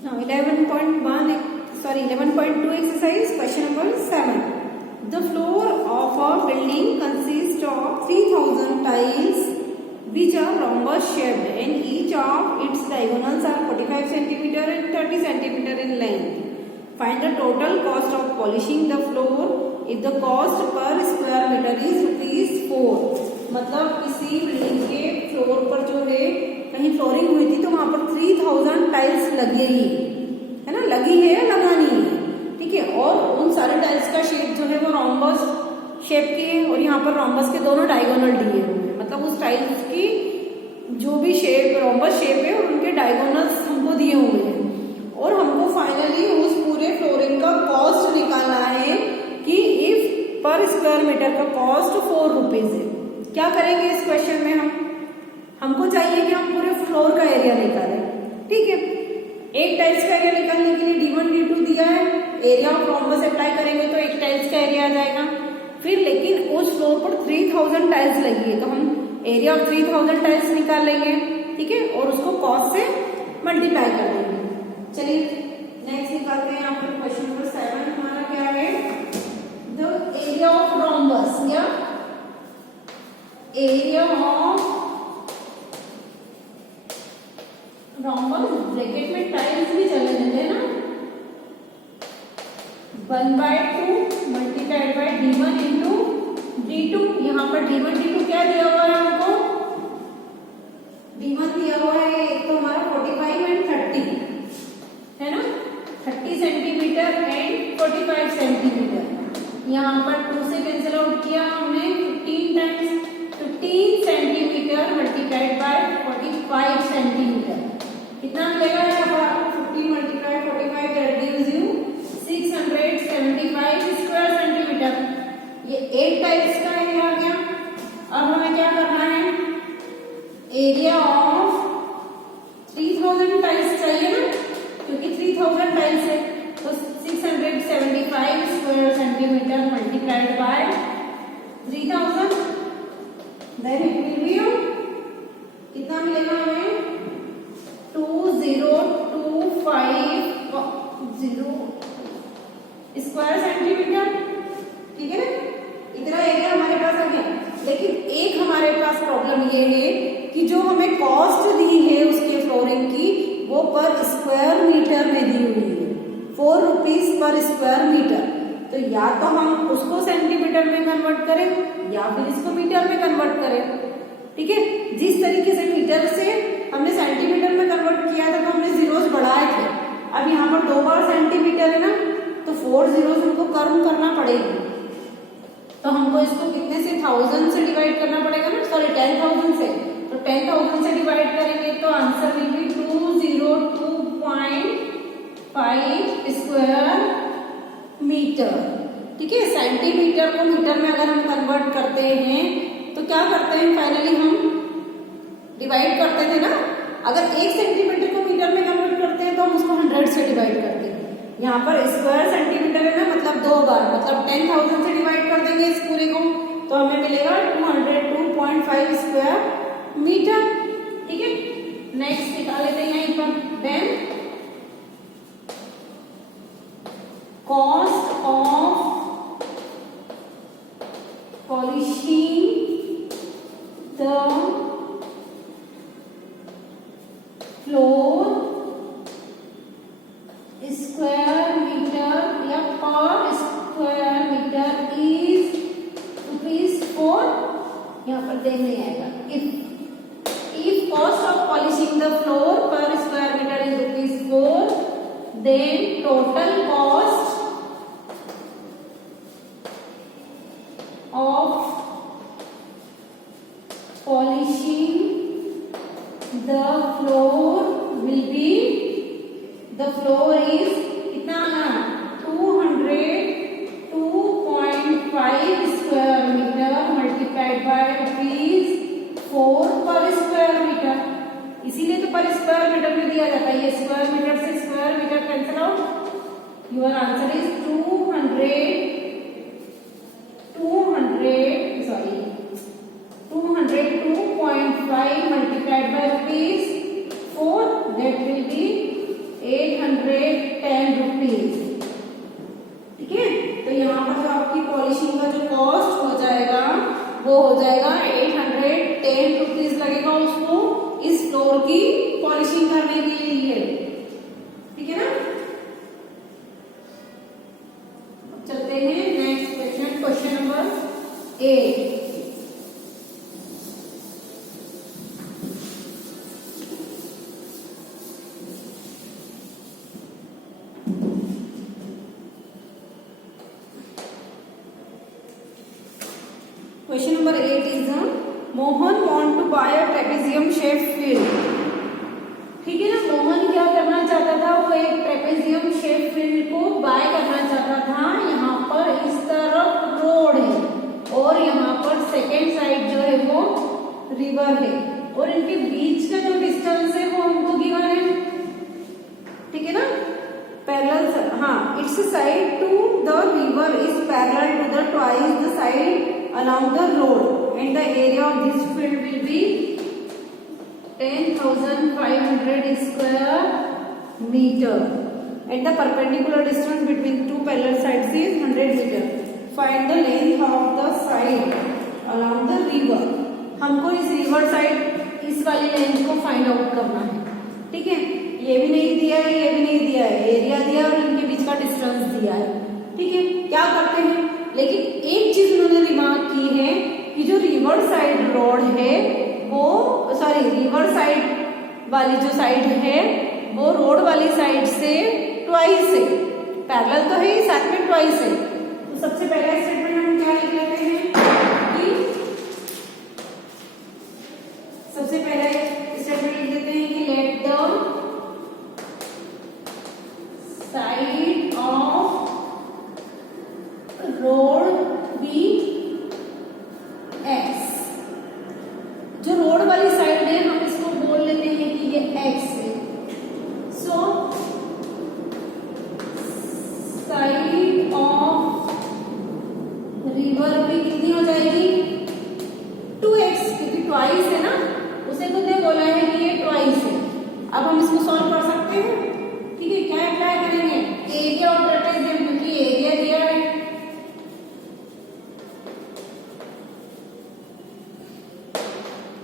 Now 11.1, sorry 11.2 exercise, question number 7. The floor of a building consists of 3000 tiles which are rhombus shaped and each of its diagonals are 45 cm and 30 cm in length. Find the total cost of polishing the floor if the cost per square meter is ₹4. मतलब किसी building के floor पर जो है कहीं flooring हुई थी तो वहां पर 3000 टाइल्स लगेगी, है ना, लगी है या लगानी है, ठीक है। और उन सारे टाइल्स का शेप जो है वो रोम्बस शेप की है और यहाँ पर रोम्बस के दोनों डायगोनल दिए हुए हैं, मतलब उस टाइल्स की जो भी शेप रोम्बस शेप है और उनके डायगोनल्स हमको दिए हुए हैं और हमको फाइनली उस पूरे फ्लोरिंग का कॉस्ट निकालना है कि इफ पर स्क्वायर मीटर का कॉस्ट ₹4 है। क्या करेंगे इस क्वेश्चन में हमको चाहिए कि हम पूरे फ्लोर का एरिया निकालें, ठीक है। एक टाइल्स का एरिया निकालने के लिए D1 D2 दिया है, एरिया ऑफ रोम्बस अप्लाई करेंगे तो एक टाइल्स का एरिया आ जाएगा। फिर लेकिन उस फ्लोर पर 3000 टाइल्स लगी है तो हम एरिया ऑफ 3000 टाइल्स निकाल लेंगे, ठीक है, और उसको कॉस्ट से मल्टीप्लाई कर देंगे। चलिए नेक्स्ट निकालते हैं। यहाँ पर क्वेश्चन नंबर 7 हमारा क्या है, द एरिया ऑफ रोम्बस या एरिया ऑफ रोम्बस, ब्रैकेट में टाइल्स भी चले जाते हैं ना, 1/2 multiplied by D1 into D2। यहाँ पर D1 D2 क्या दिया हुआ है हमको, D1 दिया हुआ है एक तो हमारा 45 एंड 30, है ना, 30 सेंटीमीटर एंड 45 सेंटीमीटर। यहाँ पर 2 से कैंसिल आउट किया हमने, 15 times 15 centimetre multiplied bye 45 centimetre कितना मिलेगा यहाँ पर आपको, 15 multiplied 45 that gives you 675 square centimetre. ये 8 टाइल्स का एरिया आ गया। अब हमें क्या करना है, एरिया ऑफ 3000 टाइल्स चाहिए ना, क्योंकि 3000 टाइल्स है तो 675 square centimetre multiplied by 3000 then it will be कितना मिलेगा हमें, 2025 स्क्वायर सेंटीमीटर, ठीक है ना। इतना एरिया हमारे पास आ गया। लेकिन एक हमारे पास प्रॉब्लम ये है कि जो हमें कॉस्ट दी है उसके फ्लोरिंग की वो पर स्क्वायर मीटर में दी हुई है, ₹4 पर स्क्वायर मीटर। तो या तो हम उसको सेंटीमीटर में कन्वर्ट करें या फिर इसको मीटर में कन्वर्ट करें, ठीक है। जिस तरीके से मीटर से हमने सेंटीमीटर में कन्वर्ट किया था तो हमने जीरोस बढ़ाए थे, अब यहाँ पर 2 बार सेंटीमीटर है ना तो 4 जीरोस हमको कम करना पड़ेगी। तो हमको इसको कितने से 1000 से डिवाइड करना पड़ेगा ना, सॉरी 10,000 से, तो 10,000 से डिवाइड करेंगे तो answer will be 202.5 square metre, ठीक है। सेंटीमीटर को मीटर में अगर हम कन्वर्ट करते हैं तो क्या करते हैं, फाइनली हम डिवाइड करते थे ना, अगर 1 सेंटीमीटर को मीटर में कन्वर्ट करते हैं तो हम उसको 100 से डिवाइड करते हैं। यहाँ पर स्क्वायर सेंटीमीटर है ना, मतलब 2 बार, मतलब 10,000 से डिवाइड कर देंगे इस पूरे को तो हमें मिलेगा 202.5 स्क्वायर मीटर, ठीक है। नेक्स्ट निकाल लेते हैं यहीं पर, then cost of polishing the floor square metre या पर स्क्वायर मीटर इज ₹4। यहाँ पर देख नहीं आएगा, if cost of polishing the floor per square metre is ₹4 then total cost of polishing the floor will be, the floor is कितना ना 202.5 square metre multiplied bye ₹4 पर square metre. इसीलिए तो पर स्क्वायर मीटर में दिया जाता है, ये स्क्वायर मीटर से square metre cancel out, your answer is 202.5 multiplied by ₹4, that will be 810 rupees. ठीक है, तो यहाँ पर जो आपकी पॉलिशिंग का जो कॉस्ट हो जाएगा वो हो जाएगा 810 रुपीज लगेगा उसको इस फ्लोर की पॉलिशिंग करने के लिए। ठीक है ना, चलते हैं next question, question number 8। Question number 8 is Mohan want to buy a trapezium shaped field। ठीक है ना, मोहन क्या करना चाहता था, वो एक ट्रेपेजियम शेप फील्ड को बाय करना चाहता था। यहाँ पर इस तरफ रोड है और यहाँ पर सेकेंड साइड जो है वो रिवर है और इनके बीच का जो डिस्टेंस है वो हमको गिवन है। ठीक है ना, पैरेलल, हाँ, it's side to the river is parallel to the twice the side along the road and the area of this field will be 10,500 square meter and the perpendicular distance between two parallel sides is 100 meter। Find the length of the side along the river। हमको इस river side इस वाली length को find out करना है। ठीक है, ये भी नहीं दिया है, ये भी नहीं दिया है, एरिया दिया और इनके बीच का डिस्टेंस दिया है। ठीक है, क्या करते हैं, लेकिन एक चीज उन्होंने रिमार्क की है कि जो रिवर साइड रोड है वो, सॉरी, रिवर साइड वाली जो साइड है वो रोड वाली साइड से ट्वाइस है, पैरेलल तो है ही, साथ में ट्वाइस है। तो सबसे पहला स्टेटमेंट हम क्या लिख लेते हैं कि सबसे पहला स्टेटमेंट लिख देते हैं कि let the side of road be x. जो रोड वाली साइड है हम इसको बोल लेते हैं कि ये एक्स है। सो साइड ऑफ रिवर भी कितनी हो जाएगी, 2x, क्योंकि ट्वाइस है ना, उसे खुद ने बोला है कि ये ट्वाइस है। अब हम इसको सॉल्व कर सकते हैं। ठीक है, क्या अप्लाई करेंगे, एरिया ऑफ ट्रेपेजियम, क्योंकि एरिया दिया है।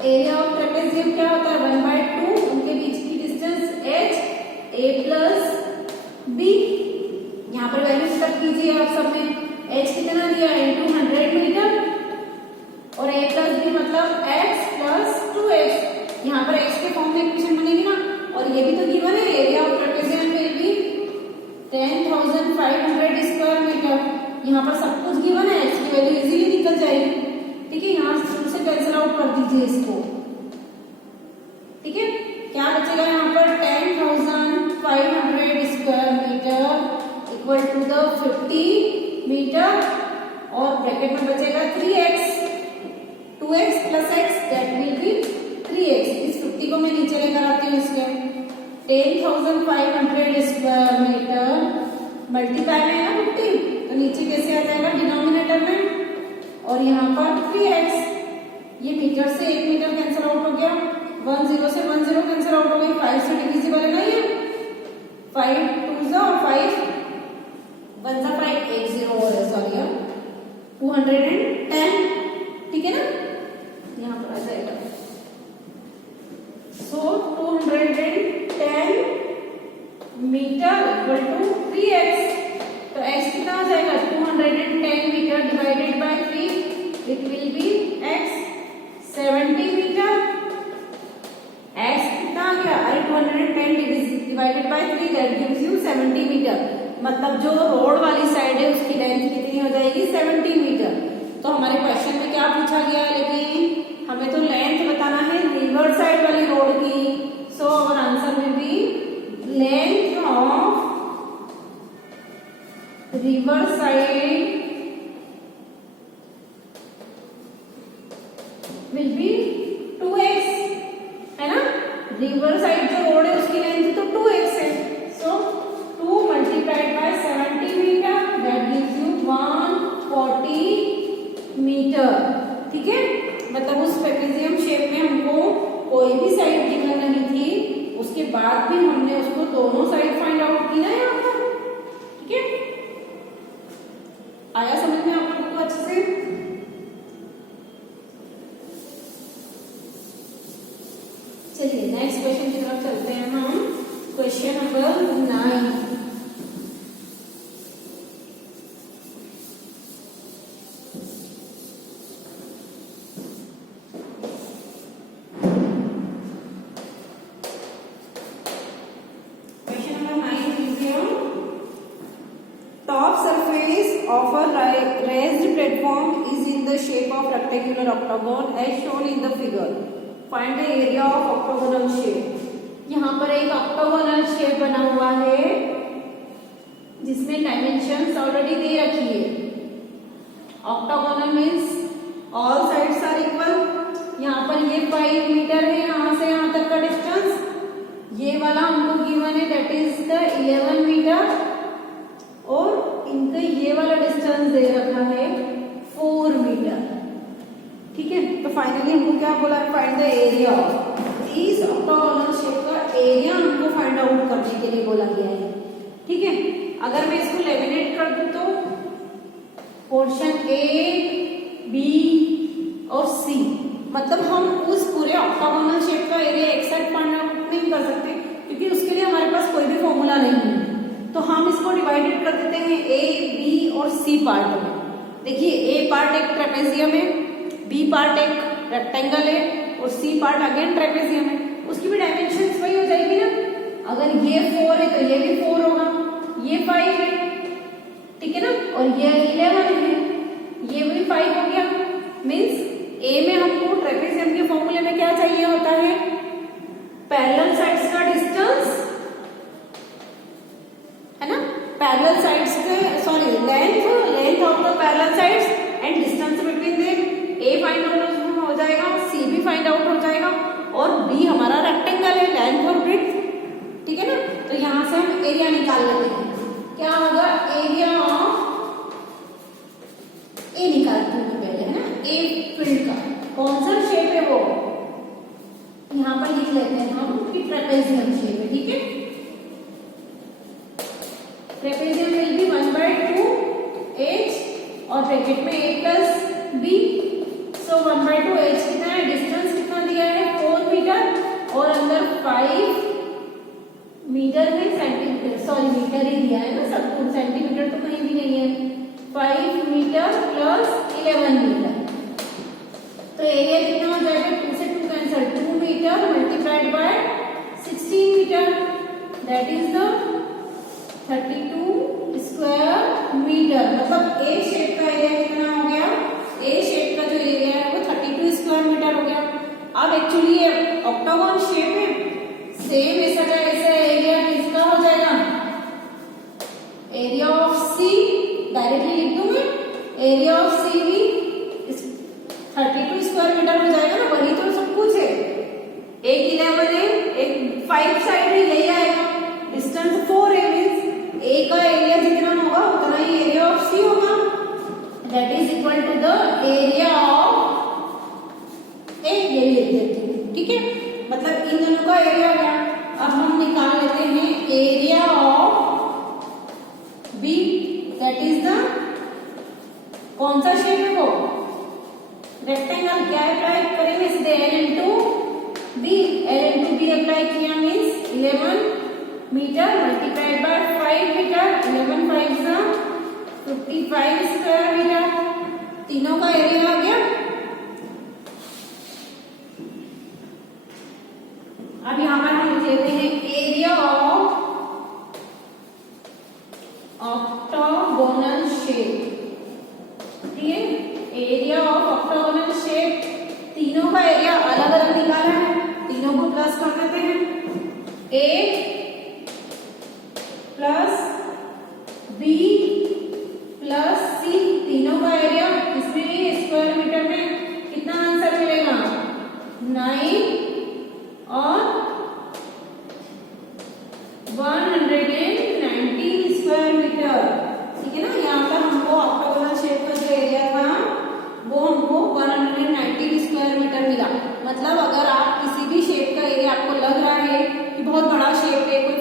एरिया ऑफ ट्रेपेजियम क्या होता है, 1/2, उनके बीच की distance h, a plus b। यहाँ पर वैल्यू तक कीजिए आप सब में, h कितना दिया है, 100 मीटर और a प्लस b मतलब x प्लस 2x। यहाँ पर x के फॉर्म में इक्वेशन बनेगी ना, और ये भी तो गिवन है, area of trapezium will be 10,500 square metre. यहाँ पर सब कुछ गिवन है, x की वैल्यू इजीली निकल जाएगी। ठीक है, यहाँ से कैंसिल आउट कर दीजिए इसको। ठीक है, क्या बचेगा यहाँ पर, 10,500 square metre equal to the 50 metre और ब्रैकेट में बचेगा 3x, 2x plus x that will be 3x। इस 50 को मैं नीचे लेकर आती हूँ, इसके 10,500 स्क्वायर मीटर मल्टीप्लाई में है ना 50, तो नीचे कैसे आ जाएगा, डिनोमिनेटर में, और यहाँ पर 3x। ये मीटर से 1 मीटर कैंसिल आउट हो गया, 10 से 10 कैंसिल आउट हो गई, 5 से डिविजिबल है ना ये, 5 2 जा और 5 1 जा 5, 1 0 और है, सॉरी, 210। ठीक है ना, यहाँ पर आ जाएगा। So 210 metre equal to 3x। तो x कितना हो जाएगा, 210 metre divided by 3, it will be x 70 metre. x कितना आ गया, अरे 210 divided by 3 that gives you 70 metre. मतलब जो रोड वाली साइड है उसकी लेंथ कितनी हो जाएगी, 70 मीटर। तो हमारे क्वेश्चन में क्या पूछा गया है, लेकिन हमें तो लेंथ बताना है रिवर साइड वाली रोड की। So our answer will be length of river side will be 2x, है ना। रिवर साइड जो रोड है उसकी लेंथ तो 2x है। So 2 multiplied by 70 metre that gives you 140 metre. ठीक है, मतलब उस ट्रेपेजियम शेप में हमको कोई भी साइड गिवन नहीं थी, उसके बाद भी हमने उसको दोनों साइड चलिए नेक्स्ट क्वेश्चन की तरफ चलते हैं हम। Question number 9। Top surface of a raised platform is in the shape of rectangular octagon as shown in the figure. Find the area of octagonal shape. यहाँ पर एक octagonal shape बना हुआ है जिसमें डायमेंशंस ऑलरेडी दे रखी है। octagonal means all sides are equal. यहाँ पर ये 5 मीटर है, यहाँ से यहाँ तक का डिस्टेंस। ये वाला हमको गिवन है दैट इज द 11 मीटर और इनका ये वाला डिस्टेंस दे रखा है 4 मीटर। ठीक है, तो फाइनली हमको क्या बोला है, फाइंड द एरिया। इस ऑक्टागोनल शेप का एरिया हमको फाइंड आउट करने के लिए बोला गया है। ठीक है, अगर मैं इसको लेमिनेट कर दूं तो पोर्शन ए, बी और सी, मतलब हम उस पूरे ऑक्टागोनल शेप का एरिया एक्सैक्ट फाइंड आउट नहीं कर सकते क्योंकि उसके लिए हमारे पास कोई भी फॉर्मूला नहीं है। तो हम इसको डिवाइडेड कर देते हैं ए, बी और सी पार्ट में। देखिए ए पार्ट एक ट्रेपेजियम है, बी पार्ट एक रेक्टेंगल है और सी पार्ट अगेन ट्रेपेजियम है। उसकी भी डायमेंशंस वही हो जाएगी ना। अगर ये 4 है तो ये भी 4 होगा, ये 5 है, ठीक है ना, और ये 11 है, ये भी 5 हो गया। मीन्स ए में हमको ट्रेपेजियम के फॉर्मूले में क्या चाहिए होता है, पैरेलल साइड्स का डिस्टेंस, है ना, पैरेलल साइड्स के length of the parallel sides and distance between them. A find out हो जाएगा, सी भी फाइंड आउट हो जाएगा और बी हमारा रेक्टेंगल है, लेंथ और ब्रेड्थ। ठीक है ना, तो यहां से हम एरिया निकाल लेते हैं। क्या होगा, एरिया ऑफ ए निकालते हैं पहले, है ना, ए फील्ड का कौन सा शेप है वो यहां पर लिख लेते हैं हम कि ट्रेपेजियम शेप है। ठीक है, ट्रेपेजियम विल बी 1/2 h और ब्रैकेट में a plus b। So 1/2 h कितना है, डिस्टेंस कितना दिया है 4 मीटर और अंदर 5 मीटर है, सेंटीमीटर, सॉरी मीटर ही दिया है ना, सब कुछ सेंटीमीटर तो कहीं भी नहीं है। 5 मीटर प्लस 11 मीटर, तो एरिया कितना हो जाएगा, 2 से 2 cancel, 2 metre multiplied by 16 metre, that is the 32 square metre. मतलब ए शेप का एरिया कितना हो गया, ए शेप का जो एरिया है वो 32 स्क्वायर मीटर हो गया। अब एक्चुअली ये ऑक्टागोन शेप है, सेम ऐसा का ऐसा एरिया किसका हो जाएगा, एरिया ऑफ सी, डायरेक्टली लिख दूं मैं, एरिया ऑफ सी भी 32 स्क्वायर मीटर हो जाएगा ना, वही तो सब कुछ है। एक 11 है, एक 5 साइड है, यही आएगा, डिस्टेंस 4 है, मीन्स ए का एरिया जितना होगा उतना ही एरिया ऑफ सी होगा, that is equal to the area of A, ये लिख देते हैं। ठीक है, मतलब इन दोनों का एरिया हो गया। अब हम निकाल लेते हैं area of B, that is the कौन सा शेप है वो, रेक्टेंगल। क्या अप्लाई करेंगे सीधे L into B, L into B apply किया means 11 metre multiplied by 5 metre, 11 5 जा 55 स्क्वायर मीटर, तीनों का एरिया आ गया। अब यहाँ पर हम लेते हैं एरिया ऑफ ऑक्टागोनल शेप। ठीक है, एरिया ऑफ ऑक्टागोनल शेप, तीनों का एरिया अलग अलग निकाला है, तीनों को प्लस कर देते हैं। ए प्लस बी प्लस सी, तीनों का एरिया, इसमें भी स्क्वायर मीटर में कितना आंसर मिलेगा, 9 और 119 स्क्वायर मीटर। ठीक है ना, यहाँ पर हमको ऑक्टागोनल शेप का जो एरिया था वो हमको 119 स्क्वायर मीटर मिला। मतलब अगर आप किसी भी शेप का एरिया आपको लग रहा है कि बहुत बड़ा शेप है, कोई